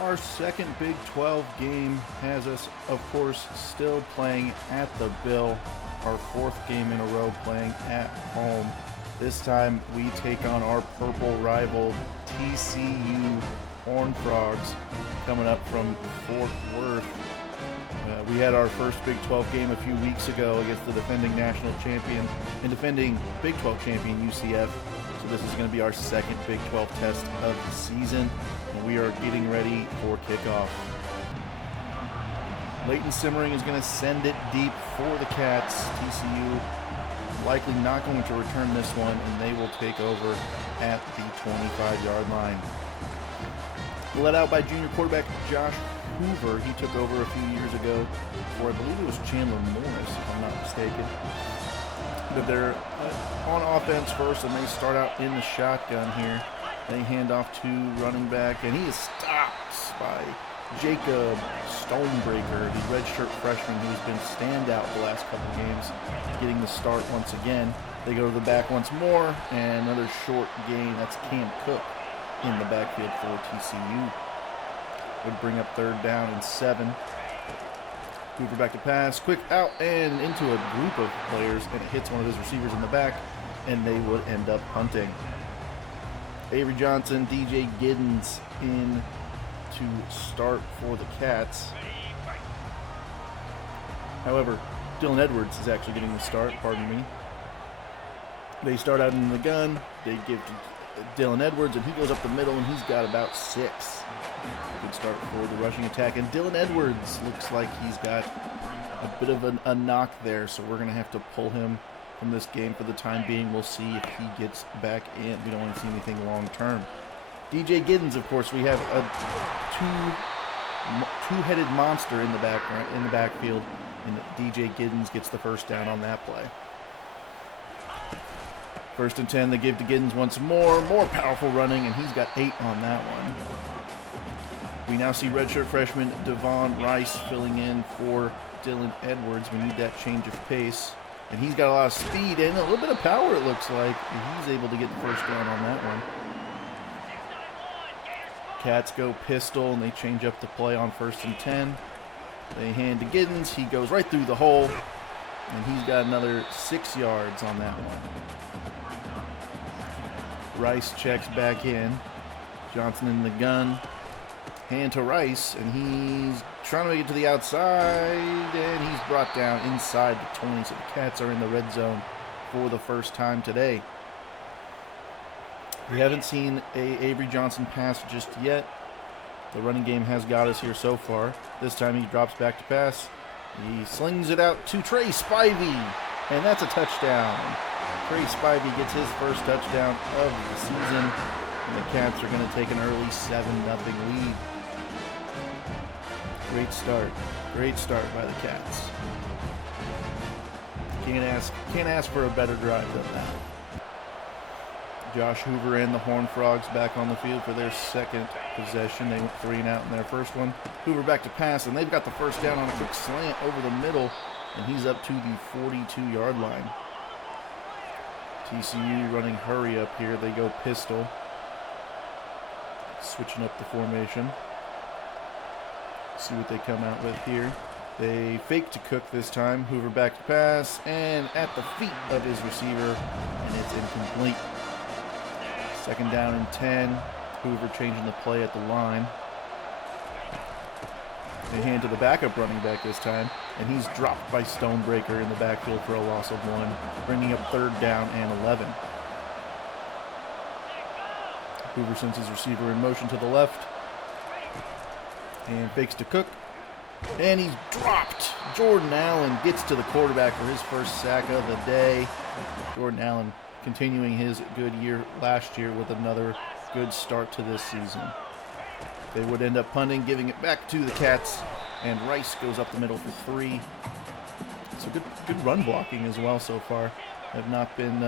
Our second Big 12 game has us, of course, still playing at the Bill. Our fourth game in a row playing at home. This time we take on our purple rival TCU Horned Frogs coming up from Fort Worth. We had our first Big 12 game a few weeks ago against the defending national champion and defending Big 12 champion UCF. So this is going to be our second Big 12 test of the season, and we are getting ready for kickoff. Leighton Simmering is going to send it deep for the Cats. TCU likely not going to return this one, and they will take over at the 25-yard line. Led out by junior quarterback Josh Hoover. He took over a few years ago for, I believe it was Chandler Morris, if I'm not mistaken. But they're on offense first, and they start out in the shotgun here. They hand off to running back, and he is stopped by Jacob Stonebreaker, the redshirt freshman who's been standout the last couple games, getting the start once again. They go to the back once more, and another short gain. That's Cam Cook in the backfield for TCU. Would bring up 3rd down and 7. Hoover back to pass, quick out and into a group of players, and it hits one of his receivers in the back, and they would end up punting. Avery Johnson, DJ Giddens in to start for the Cats. However, Dylan Edwards is actually getting the start, pardon me. They start out in the gun, they give to Dylan Edwards, and he goes up the middle, and he's got about 6. Good start for the rushing attack, and Dylan Edwards looks like he's got a bit of a knock there, so we're going to have to pull him from this game for the time being. We'll see if he gets back in. We don't want to see anything long term. DJ Giddens, of course, we have a two-headed monster in the backfield, and DJ Giddens gets the first down on that play. 1st and 10, they give to Giddens once more powerful running, and he's got 8 on that one. We now see redshirt freshman Devon Rice filling in for Dylan Edwards. We need that change of pace, and he's got a lot of speed and a little bit of power, it looks like. He's able to get the first down on that one. Cats go pistol, and they change up the play on 1st and 10. They hand to Giddens. He goes right through the hole, and he's got another 6 yards on that one. Rice checks back in. Johnson in the gun. Hand to Rice, and he's trying to make it to the outside, and he's brought down inside the 20, so the Cats are in the red zone for the first time today. We haven't seen Avery Johnson pass just yet. The running game has got us here so far. This time he drops back to pass. He slings it out to Trey Spivey, and that's a touchdown. Trey Spivey gets his first touchdown of the season, and the Cats are going to take an early 7-0 lead. Great start by the Cats. Can't ask for a better drive than that. Josh Hoover and the Horned Frogs back on the field for their second possession. They went 3 and out in their first one. Hoover back to pass, and they've got the first down on a quick slant over the middle, and he's up to the 42-yard line. TCU running hurry up here. They go pistol. Switching up the formation. See what they come out with here. They fake to Cook this time. Hoover back to pass, and at the feet of his receiver, and it's incomplete. 2nd down and 10. Hoover changing the play at the line. They hand to the backup running back this time, and he's dropped by Stonebreaker in the backfield for a loss of 1, bringing up 3rd down and 11. Hoover sends his receiver in motion to the left and fakes to Cook, and he's dropped. Jordan Allen gets to the quarterback for his first sack of the day. Jordan Allen continuing his good year last year with another good start to this season. They would end up punting, giving it back to the Cats, and Rice goes up the middle for 3. So good run blocking as well so far. Have not been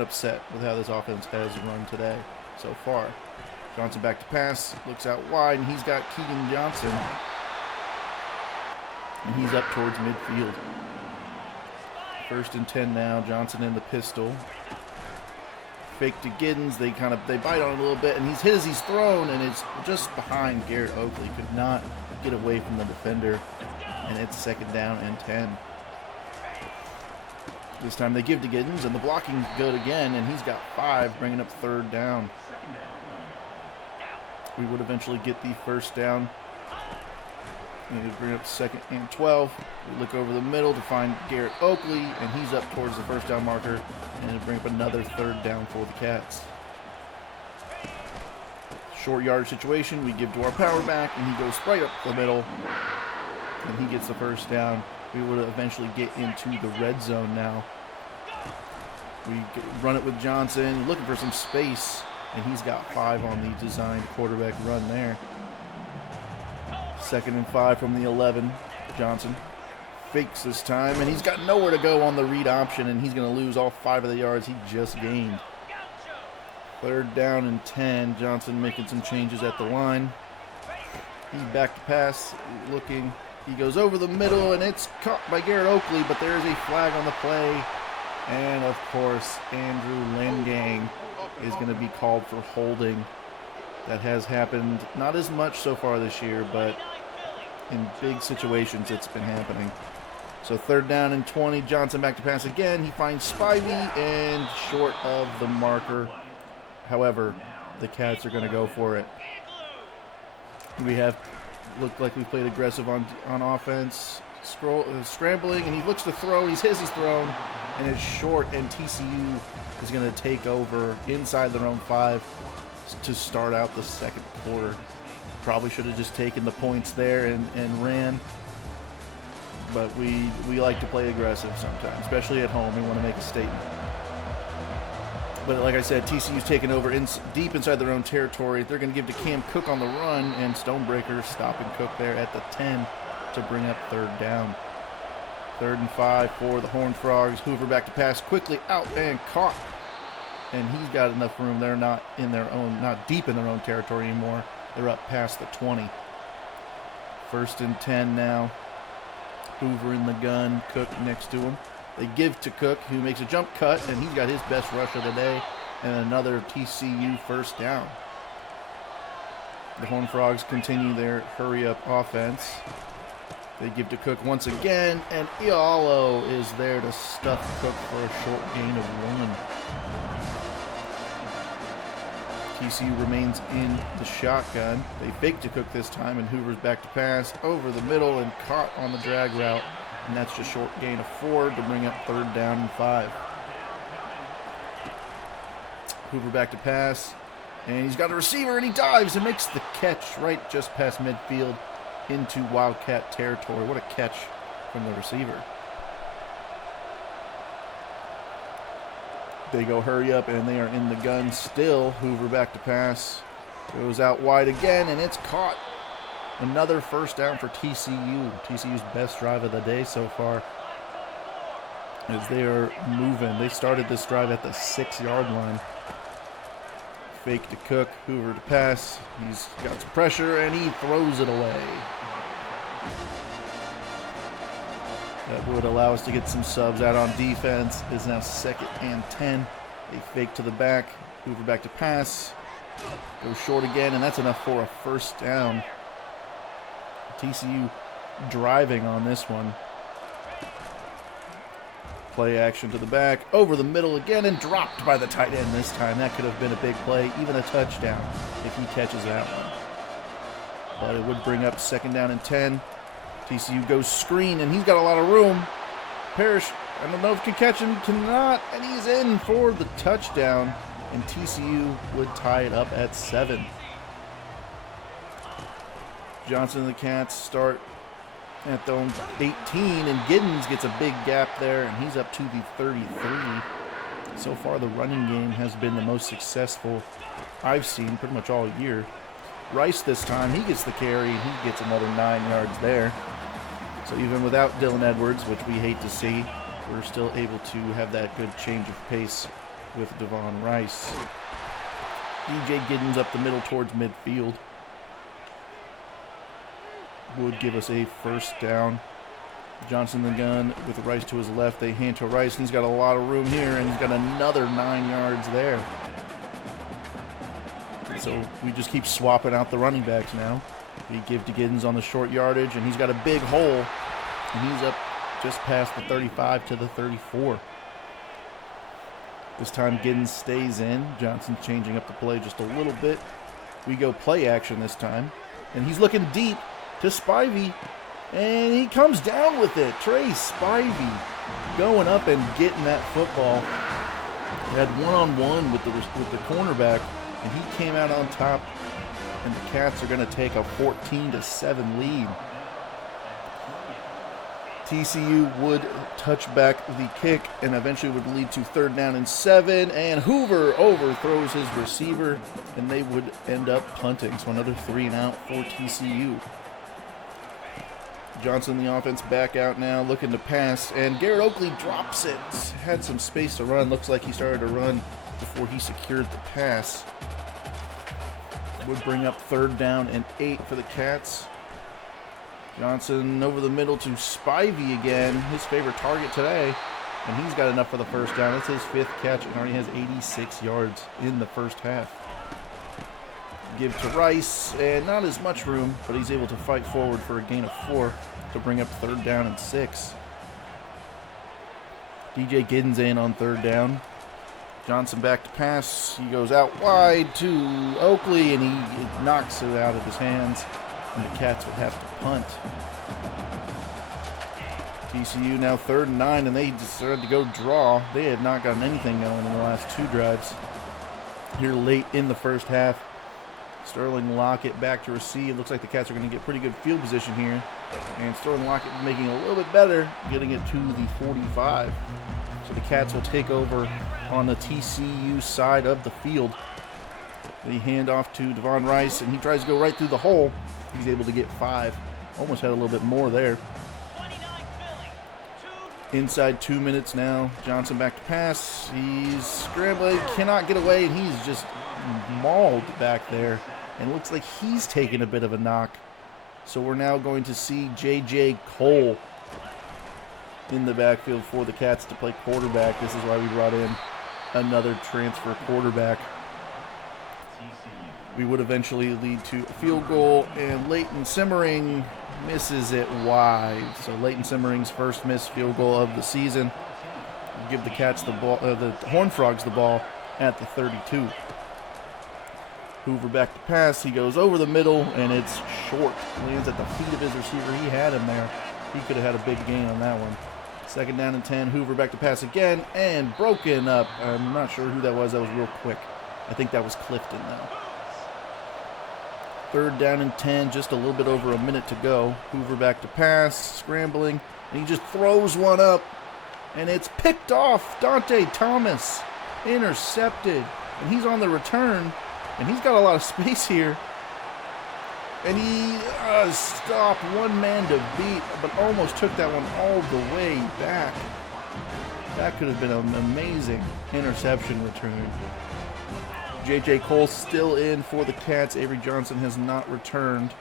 upset with how this offense has run today so far. Johnson back to pass, looks out wide, and he's got Keegan Johnson, and he's up towards midfield. 1st and 10 now. Johnson in the pistol. Fake to Giddens. They bite on it a little bit, and he's hit as he's thrown, and it's just behind Garrett Oakley. Could not get away from the defender, and it's 2nd down and 10. This time they give to Giddens, and the blocking's good again, and he's got 5, bringing up 3rd down. We would eventually get the 1st down. We need to bring up 2nd and 12. We look over the middle to find Garrett Oakley, and he's up towards the 1st down marker, and it'll bring up another 3rd down for the Cats. Short yardage situation, we give to our power back, and he goes right up the middle, and he gets the 1st down. We would eventually get into the red zone now. We run it with Johnson, looking for some space, and he's got 5 on the designed quarterback run there. 2nd and 5 from the 11. Johnson fakes this time, and he's got nowhere to go on the read option, and he's going to lose all 5 of the yards he just gained. 3rd down and 10. Johnson making some changes at the line. He's back to pass, looking. He goes over the middle, and it's caught by Garrett Oakley, but there is a flag on the play. And, of course, Andrew Lengang is going to be called for holding. That has happened not as much so far this year, but in big situations it's been happening. So 3rd down and 20. Johnson back to pass again. He finds Spivey and short of the marker. However, the Cats are going to go for it. We have looked like we played aggressive on offense. Scrambling, and he looks to throw. He's thrown, and it's short, and TCU is going to take over inside their own 5 to start out the 2nd quarter. Probably should have just taken the points there and ran. But we like to play aggressive sometimes, especially at home. We want to make a statement. But like I said, TCU's taking over deep inside their own territory. They're going to give to Cam Cook on the run, and Stonebreaker stopping Cook there at the 10 to bring up 3rd down. 3rd and 5 for the Horned Frogs. Hoover back to pass, quickly out and caught. And he's got enough room. They're not deep in their own territory anymore. They're up past the 20. 1st and 10 now. Hoover in the gun, Cook next to him. They give to Cook, who makes a jump cut, and he's got his best rush of the day, and another TCU 1st down. The Horned Frogs continue their hurry-up offense. They give to Cook once again, and Ialo is there to stuff Cook for a short gain of 1. TCU remains in the shotgun. They fake to Cook this time, and Hoover's back to pass over the middle and caught on the drag route. And that's just short gain of 4 to bring up 3rd down and 5. Hoover back to pass, and he's got a receiver, and he dives and makes the catch right just past midfield into Wildcat territory. What a catch from the receiver. They go hurry up, and they are in the gun still. Hoover back to pass. Goes out wide again, and it's caught. Another 1st down for TCU. TCU's best drive of the day so far, as they are moving. They started this drive at the 6-yard line. Fake to Cook. Hoover to pass. He's got some pressure, and he throws it away. That would allow us to get some subs out on defense. It's now 2nd and 10. They fake to the back. Hoover back to pass. Goes short again, and that's enough for a 1st down. TCU driving on this one. Play action to the back, over the middle again, and dropped by the tight end this time. That could have been a big play, even a touchdown, if he catches that one. But it would bring up 2nd down and 10. TCU goes screen, and he's got a lot of room. Parrish, I don't know if he can catch him, cannot, and he's in for the touchdown, and TCU would tie it up at 7. Johnson and the Cats start at their own 18, and Giddens gets a big gap there, and he's up to the 33. So far, the running game has been the most successful I've seen pretty much all year. Rice this time, he gets the carry, and he gets another 9 yards there. So even without Dylan Edwards, which we hate to see, we're still able to have that good change of pace with Devon Rice. DJ Giddens up the middle towards midfield would give us a 1st down. Johnson the gun with Rice to his left. They hand to Rice, and he's got a lot of room here, and he's got another 9 yards there. So we just keep swapping out the running backs now. We give to Giddens on the short yardage, and he's got a big hole, and he's up just past the 35 to the 34. This time Giddens stays in. Johnson changing up the play just a little bit. We go play action this time, and he's looking deep to Spivey, and he comes down with it. Trey Spivey going up and getting that football. He had one-on-one with the cornerback, and he came out on top, and the Cats are going to take a 14-7 lead. TCU would touch back the kick and eventually would lead to 3rd down and 7, and Hoover overthrows his receiver, and they would end up punting. So another 3 and out for TCU. Johnson, the offense, back out now, looking to pass, and Garrett Oakley drops it. Had some space to run. Looks like he started to run before he secured the pass. Would bring up 3rd down and 8 for the Cats. Johnson over the middle to Spivey again, his favorite target today, and he's got enough for the 1st down. It's his 5th catch and already has 86 yards in the first half. Give to Rice, and not as much room, but he's able to fight forward for a gain of 4 to bring up 3rd down and 6. DJ Giddens in on 3rd down. Johnson back to pass. He goes out wide to Oakley, and he knocks it out of his hands, and the Cats would have to punt. TCU now 3rd and 9, and they decided to go draw. They had not gotten anything going in the last 2 drives. Here late in the first half, Sterling Lockett back to receive. Looks like the Cats are going to get pretty good field position here, and Sterling Lockett making it a little bit better, getting it to the 45. So the Cats will take over on the TCU side of the field. They hand off to Devon Rice, and he tries to go right through the hole. He's able to get 5. Almost had a little bit more there. Inside 2 minutes now. Johnson back to pass. He's scrambling, cannot get away, and he's just mauled back there. And looks like he's taking a bit of a knock. So we're now going to see J.J. Cole in the backfield for the Cats to play quarterback. This is why we brought in another transfer quarterback. We would eventually lead to a field goal, and Leighton Simmering misses it wide. So Leighton Simmering's first missed field goal of the season. Give the Cats the ball, the Horned Frogs the ball at the 32. Hoover back to pass. He goes over the middle, and it's short. Lands at the feet of his receiver. He had him there. He could have had a big gain on that one. 2nd down and 10. Hoover back to pass again, and broken up. I'm not sure who that was. That was real quick. I think that was Clifton now. 3rd down and 10, just a little bit over a minute to go. Hoover back to pass, scrambling, and he just throws one up, and it's picked off. Dante Thomas intercepted, and he's on the return, and he's got a lot of space here. And he stopped, one man to beat, but almost took that one all the way back. That could have been an amazing interception return. J.J. Cole still in for the Cats. Avery Johnson has not returned.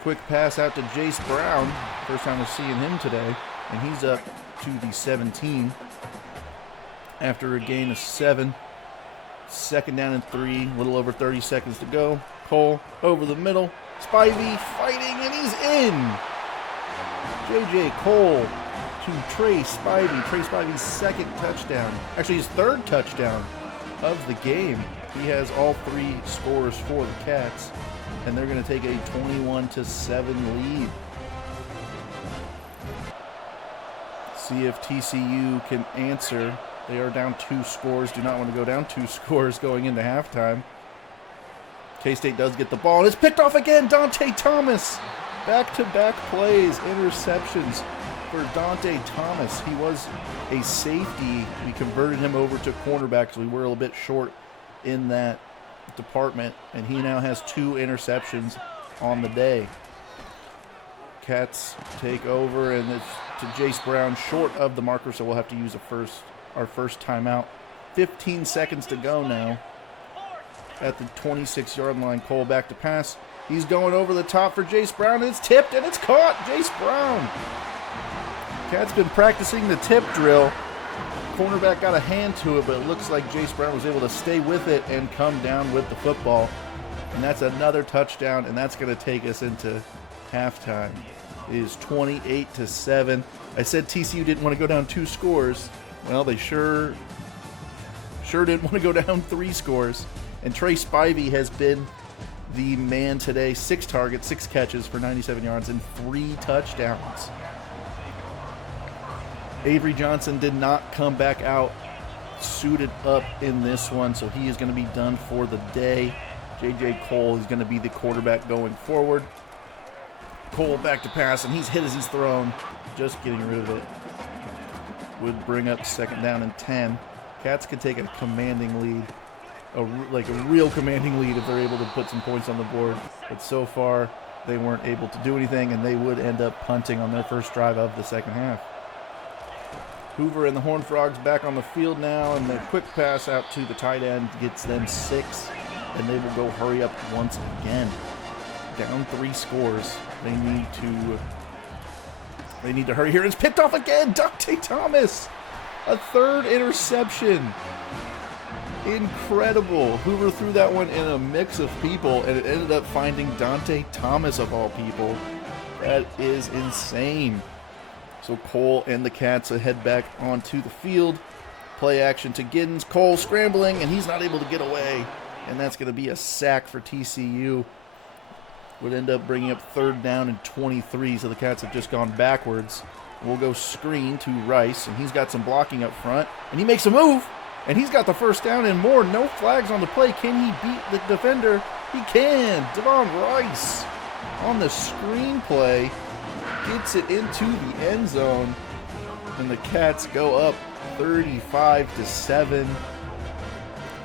Quick pass out to Jace Brown. First time we're seeing him today. And he's up to the 17 after a gain of 7. 2nd down and 3. A little over 30 seconds to go. Cole over the middle. Spivey fighting, and he's in. J.J. Cole to Trey Spivey. Trey Spivey's 2nd touchdown. Actually, his 3rd touchdown of the game. He has all 3 scores for the Cats, and they're going to take a 21-7 lead. See if TCU can answer. They are down 2 scores. Do not want to go down 2 scores going into halftime. K-State does get the ball, and it's picked off again. Dante Thomas. Back-to-back plays, interceptions for Dante Thomas. He was a safety. We converted him over to cornerback because we were a little bit short in that department, and he now has 2 interceptions on the day. Cats take over, and it's to Jace Brown short of the marker, so we'll have to use our first timeout. 15 seconds to go now at the 26-yard line. Cole back to pass. He's going over the top for Jace Brown, and it's tipped, and it's caught. Jace Brown Cats been practicing the tip drill. Cornerback got a hand to it, but it looks like Jace Brown was able to stay with it and come down with the football. And that's another touchdown, and that's going to take us into halftime. It is 28-7. I said TCU didn't want to go down 2 scores. Well, they sure didn't want to go down 3 scores. And Trey Spivey has been the man today. 6 targets, 6 catches for 97 yards and 3 touchdowns. Avery Johnson did not come back out suited up in this one, so he is going to be done for the day. J.J. Cole is going to be the quarterback going forward. Cole back to pass, and he's hit as he's thrown. Just getting rid of it. Would bring up 2nd down and 10. Cats could take a commanding lead, like a real commanding lead if they're able to put some points on the board. But so far, they weren't able to do anything, and they would end up punting on their first drive of the second half. Hoover and the Horned Frogs back on the field now, and the quick pass out to the tight end gets them 6, and they will go hurry up once again. Down 3 scores. They need to hurry here. It's picked off again. Dante Thomas, a 3rd interception. Incredible. Hoover threw that one in a mix of people, and it ended up finding Dante Thomas of all people. That is insane. So Cole and the Cats head back onto the field. Play action to Giddens. Cole scrambling, and he's not able to get away. And that's going to be a sack for TCU. Would end up bringing up 3rd down and 23, so the Cats have just gone backwards. We'll go screen to Rice, and he's got some blocking up front. And he makes a move, and he's got the 1st down and more. No flags on the play. Can he beat the defender? He can. Devon Rice on the screen play. Gets it into the end zone, and the Cats go up 35-7.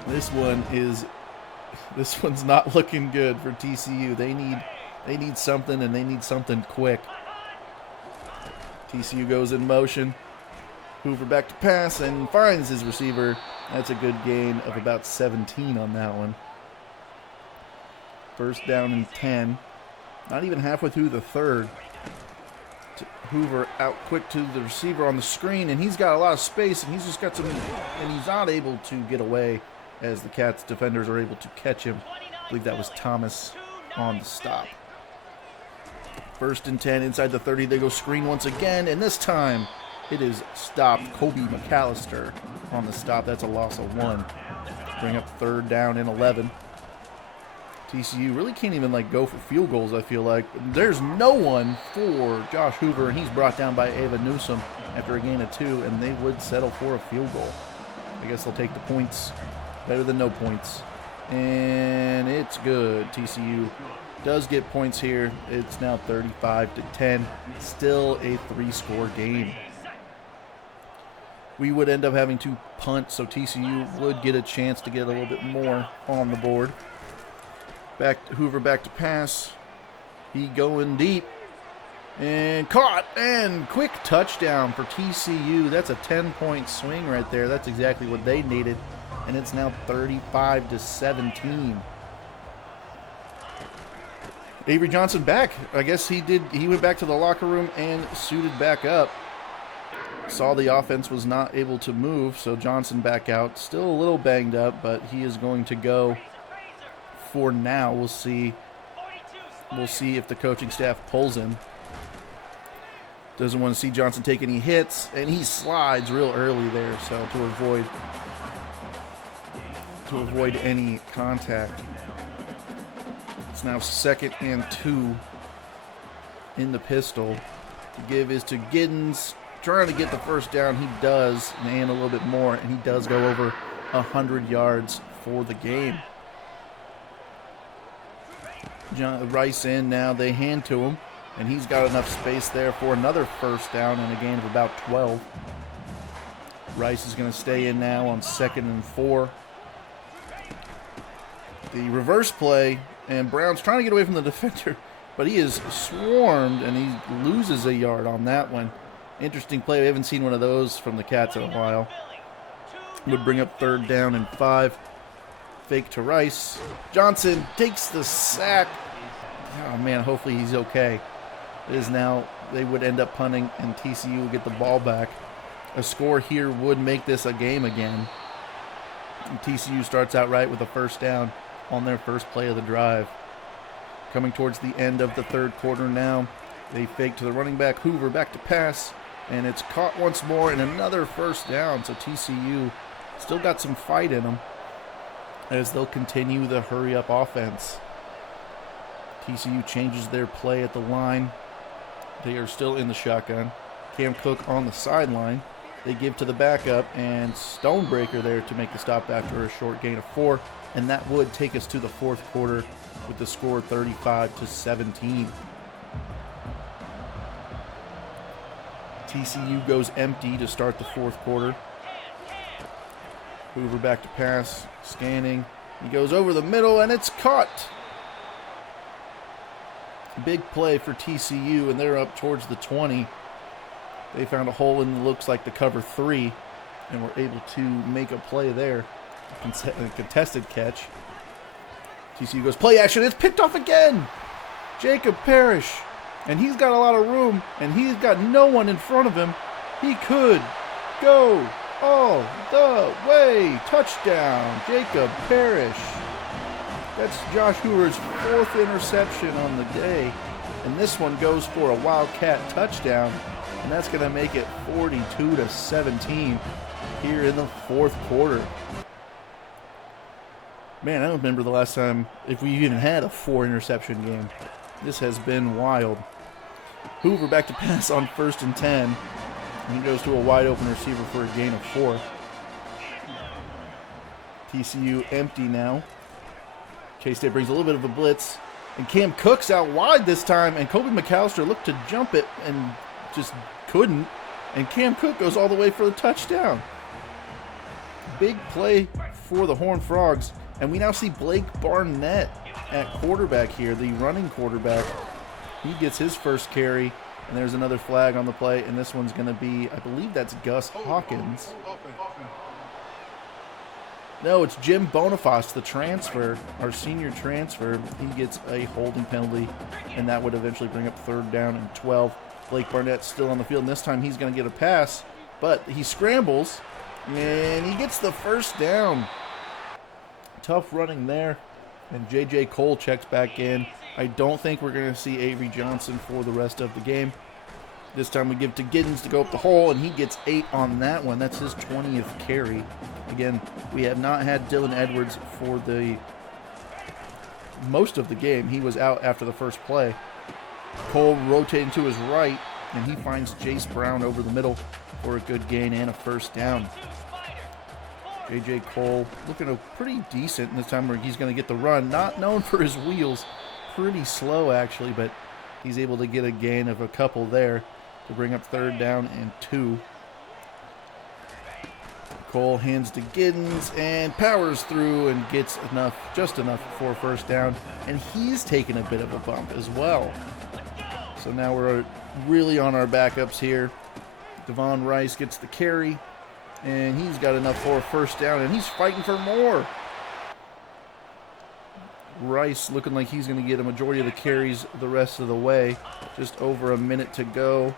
This one's not looking good for TCU. They need something, and they need something quick. TCU goes in motion. Hoover back to pass and finds his receiver. That's a good gain of about 17 on that one. 1st down and 10. Not even halfway through the 3rd. Hoover out quick to the receiver on the screen, and he's got a lot of space, and he's just got some, and he's not able to get away as the Cats defenders are able to catch him. I believe that was Thomas on the stop. 1st and 10 inside the 30. They go screen once again, and this time it is stopped. Kobe McAllister on the stop. That's a loss of 1. Bring up 3rd down and 11. TCU really can't even go for field goals, I feel like. There's no one for Josh Hoover, and he's brought down by Ava Newsom after a gain of 2, and they would settle for a field goal. I guess they'll take the points. Better than no points. And it's good. TCU does get points here. It's now 35-10. Still a 3-score game. We would end up having to punt, so TCU would get a chance to get a little bit more on the board. Hoover back to pass. He going deep. And caught. And quick touchdown for TCU. That's a 10-point swing right there. That's exactly what they needed. And it's now 35-17. Avery Johnson back. I guess he went back to the locker room and suited back up. Saw the offense was not able to move, so Johnson back out. Still a little banged up, but he is going to go for now. We'll see if the coaching staff pulls him. Doesn't want to see Johnson take any hits, and he slides real early there, so to avoid any contact. It's now 2nd and 2 in the pistol. The give is to Giddens, trying to get the 1st down. He does, and a little bit more, and he does go over 100 yards for the game. Rice in now. They hand to him, and he's got enough space there for another 1st down and a gain of about 12. Rice is going to stay in now on 2nd and 4. The reverse play, and Brown's trying to get away from the defender, but he is swarmed, and he loses a yard on that one. Interesting play. We haven't seen one of those from the Cats in a while. Would bring up 3rd down and 5. Fake to Rice. Johnson takes the sack. Oh, man, hopefully he's okay. It is now they would end up punting and TCU would get the ball back. A score here would make this a game again. And TCU starts out right with a first down on their first play of the drive. Coming towards the end of the third quarter now. They fake to the running back, Hoover back to pass, and it's caught once more and another first down. So TCU still got some fight in them as they'll continue the hurry-up offense. TCU changes their play at the line. They are still in the shotgun. Cam Cook on the sideline. They give to the backup, and Stonebreaker there to make the stop after a short gain of 4, and that would take us to the fourth quarter with the score 35-17. TCU goes empty to start the fourth quarter. Hoover back to pass, scanning. He goes over the middle, and it's caught. Big play for TCU, and they're up towards the 20. They found a hole in looks like the cover 3, and were able to make a play there. A contested catch. TCU goes play action. It's picked off again. Jacob Parrish. And he's got a lot of room, and he's got no one in front of him. He could go all the way. Touchdown, Jacob Parrish. That's Josh Hoover's 4th interception on the day. And this one goes for a Wildcat touchdown. And that's going to make it 42-17 here in the fourth quarter. Man, I don't remember the last time if we even had a 4-interception game. This has been wild. Hoover back to pass on 1st and 10. And he goes to a wide open receiver for a gain of 4. TCU empty now. K-State brings a little bit of a blitz. And Cam Cook's out wide this time. And Kobe McAllister looked to jump it and just couldn't. And Cam Cook goes all the way for the touchdown. Big play for the Horned Frogs. And we now see Blake Barnett at quarterback here, the running quarterback. He gets his first carry, and there's another flag on the play, and this one's going to be, I believe that's Gus Hawkins. No, it's Jim Boniface, the transfer, our senior transfer. He gets a holding penalty, and that would eventually bring up 3rd down and 12. Blake Barnett still on the field, and this time he's going to get a pass, but he scrambles, and he gets the first down. Tough running there, and J.J. Cole checks back in. I don't think we're going to see Avery Johnson for the rest of the game. This time we give to Giddens to go up the hole, and he gets 8 on that one. That's his 20th carry. Again, we have not had Dylan Edwards for the most of the game. He was out after the first play. Cole rotating to his right, and he finds Jace Brown over the middle for a good gain and a first down. J.J. Cole looking pretty decent this time where he's going to get the run. Not known for his wheels. Pretty slow, actually, but he's able to get a gain of a couple there to bring up 3rd down and 2. Cole hands to Giddens and powers through and gets just enough for a first down. And he's taken a bit of a bump as well. So now we're really on our backups here. Devon Rice gets the carry. And he's got enough for a first down, and he's fighting for more. Rice looking like he's going to get a majority of the carries the rest of the way. Just over a minute to go.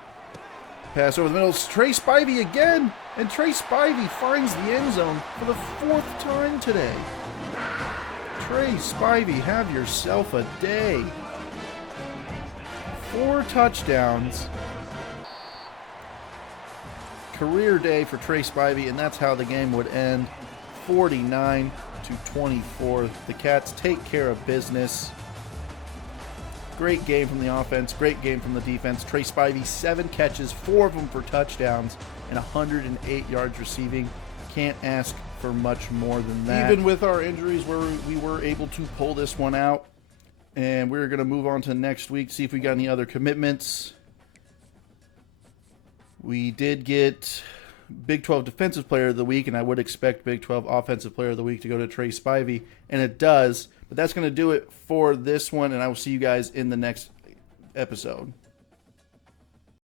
Pass over the middle. It's Trey Spivey again. And Trey Spivey finds the end zone for the 4th time today. Trey Spivey, have yourself a day. 4 touchdowns. Career day for Trey Spivey, and that's how the game would end. 49-24. The Cats take care of business. Great game from the offense, great game from the defense. Trey Spivey, 7 catches, 4 of them for touchdowns, and 108 yards receiving. Can't ask for much more than that. Even with our injuries, we were able to pull this one out, and we're going to move on to next week, see if we got any other commitments. We did get Big 12 Defensive Player of the Week, and I would expect Big 12 Offensive Player of the Week to go to Trey Spivey, and it does. But that's going to do it for this one, and I will see you guys in the next episode.